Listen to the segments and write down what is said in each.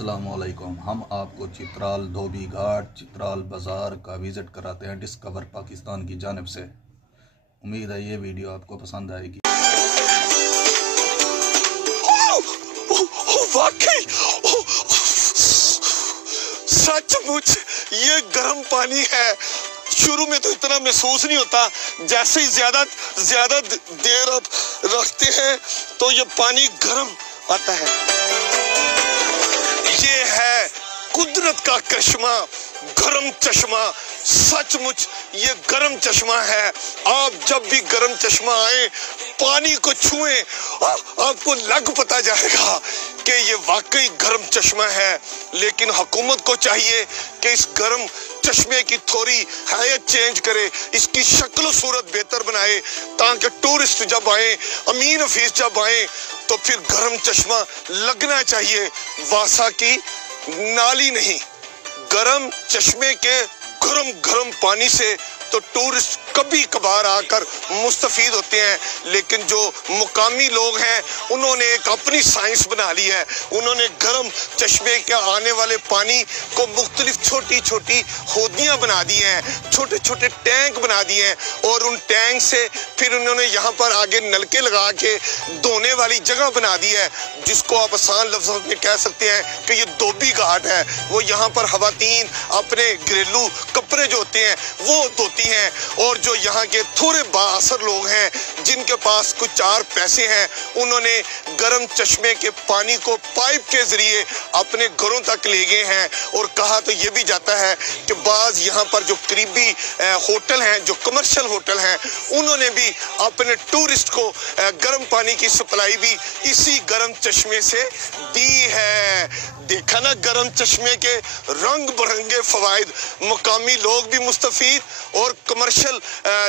अस्सलामुअलैकुम। हम आपको चित्राल धोबी घाट चित्राल बाज़ार का विज़िट कराते हैं डिस्कवर पाकिस्तान की जानिब से। उम्मीद है ये वीडियो आपको पसंद आएगी। वाकई सचमुच ये गर्म पानी है। शुरू में तो इतना महसूस नहीं होता, जैसे ही ज्यादा देर आप रखते हैं तो ये पानी गर्म आता है। ये है कुदरत का करिश्मा, गर्म चश्मा। सचमुच ये गर्म चश्मा है। आप जब भी गर्म चश्मा आए, पानी को छुएं, आपको लग पता जाएगा कि ये वाकई गर्म चश्मा है। लेकिन हुकूमत को चाहिए कि इस गर्म चश्मे की थोड़ी हैयत चेंज करे, इसकी शक्ल सूरत बेहतर बनाए, ताकि टूरिस्ट जब आए, अमीन हफीज जब आए तो फिर गर्म चश्मा लगना चाहिए। वासा की नाली नहीं, गर्म चश्मे के गर्म पानी से तो टूरिस्ट कभी कभार आकर मुस्तफीद होते हैं। लेकिन जो मुकामी लोग हैं उन्होंने एक अपनी साइंस बना ली है। उन्होंने गर्म चश्मे के आने वाले पानी को मुख्तलिफ छोटी छोटी होदियां बना दी हैं, छोटे छोटे टैंक बना दिए हैं, और उन टैंक से फिर उन्होंने यहाँ पर आगे नलके लगा के धोने वाली जगह बना दी है, जिसको आप आसान लफ्ज़ों में कह सकते हैं कि ये धोबी घाट है। वो यहाँ पर खवातीन अपने घरेलू कपड़े जो होते हैं वो धोती हैं, और जो यहाँ के थोड़े बाअसर लोग हैं जिनके पास कुछ चार पैसे हैं, उन्होंने गर्म चश्मे के पानी को पाइप के जरिए अपने घरों तक ले गए हैं। और कहा तो ये भी जाता है कि बाज यहाँ पर जो करीबी होटल हैं, जो कमर्शियल होटल हैं, उन्होंने भी अपने टूरिस्ट को गर्म पानी की सप्लाई भी इसी गर्म चश्मे से दी है। देखा ना गर्म चश्मे के रंग बिरंगे फवाइद, मुकामी लोग भी मुस्तफीद और कमर्शियल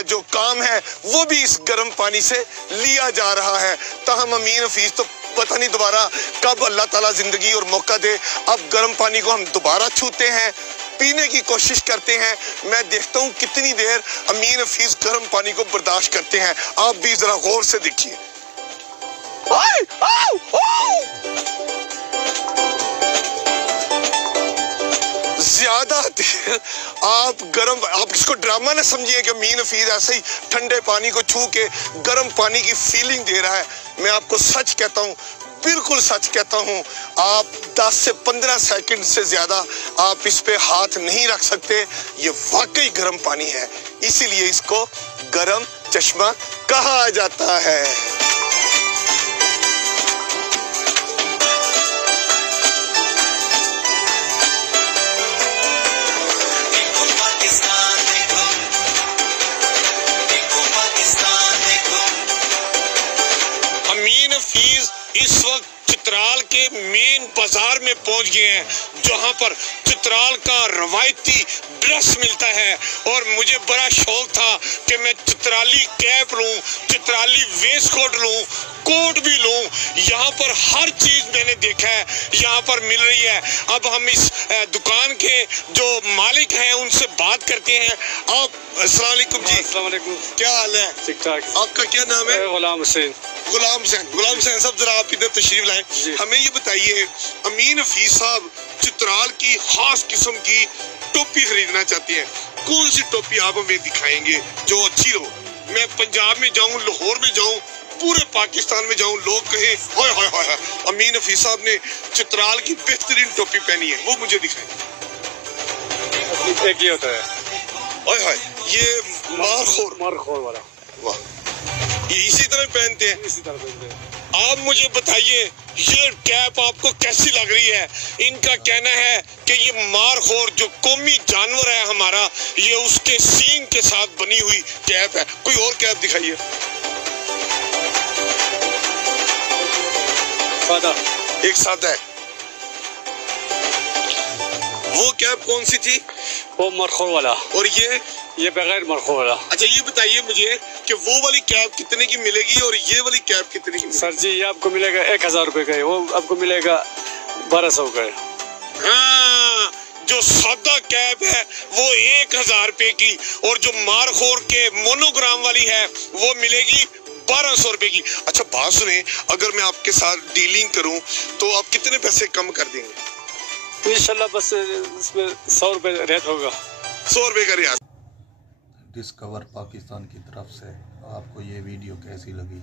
जो काम है वो भी इस गर्म पानी से लिया जा रहा है। ताहम अमीन हफीज तो पता नहीं दोबारा कब अल्लाह ताला जिंदगी और मौका दे। अब गर्म पानी को हम दोबारा छूते हैं, पीने की कोशिश करते हैं। मैं देखता हूँ कितनी देर अमीन हफीज गर्म पानी को बर्दाश्त करते हैं। आप भी जरा गौर से देखिए। ज्यादा देर आप इसको ड्रामा ना समझिए कि मीन हफीज ऐसे ही ठंडे पानी को छू के गर्म पानी की फीलिंग दे रहा है। मैं आपको सच कहता हूँ, बिल्कुल सच कहता हूँ, आप 10 से 15 सेकंड से ज्यादा आप इस पे हाथ नहीं रख सकते। ये वाकई गर्म पानी है, इसीलिए इसको गर्म चश्मा कहा जाता है। अमीन हफीज इस वक्त चित्राल के मेन बाजार में पहुंच गए हैं, जहां पर चित्राल का रवायती ड्रेस मिलता है। और मुझे बड़ा शौक था कि मैं चित्राली कैप लूं, चित्राली वेस्ट कोट लूं, कोट भी लूं। यहाँ पर हर चीज मैंने देखा है यहाँ पर मिल रही है। अब हम इस दुकान के जो मालिक हैं उनसे बात करते हैं। आप अस्सलाम वालेकुम जी। अस्सलाम वालेकुम। क्या हाल है? ठीक ठाक। आपका क्या नाम है? गुलाम हुसैन। गुलाम हुसैन साहब, जरा आप इधर तशरीफ लाएं। हमें ये बताइए, अमीन हफीज साहब चित्राल की खास किस्म की टोपी खरीदना चाहते हैं, कौन सी टोपी आप हमें दिखाएंगे जो अच्छी हो? मैं पंजाब में जाऊं, लाहौर में जाऊं, पूरे पाकिस्तान में जाऊं, लोग कहें हाय हाय हाय अमीन हफीज साहब ने चित्राल की बेहतरीन टोपी पहनी है, वो मुझे दिखाएं। एक ये होता है, हाय हाय, ये मारखोर वाला। वाह, ये इसी तरह पहनते हैं? इसी तरह पहनते हैं। आप मुझे बताइए, ये कैप आपको कैसी लग रही है? इनका कहना है कि ये मारखोर जो कौमी जानवर है हमारा, ये उसके सींग के साथ बनी हुई कैप है। कोई और कैप दिखाइए। सादा, एक सादा है। वो कैप कौन सी थी? वो मारखोर वाला। और ये बगैर मारखोर वाला। अच्छा, ये बताइए मुझे कि वो वाली कैप कितने की मिलेगी और ये वाली कैप कितने की मिलेगी? सर जी, ये आपको मिलेगा 1000 रुपए का है, वो आपको मिलेगा 1200 का है। हाँ, जो सादा कैप है वो 1000 रुपए की, और जो मारखोर के मोनोग्राम वाली है वो मिलेगी 1200 रुपए की। अच्छा बात सुने, अगर मैं आपके साथ डीलिंग करूं तो आप कितने पैसे कम कर देंगे? इंशाल्लाह बस इसमें 100 रुपये रेट होगा। 100 रुपये का रियाज। डिस्कवर पाकिस्तान की तरफ से आपको ये वीडियो कैसी लगी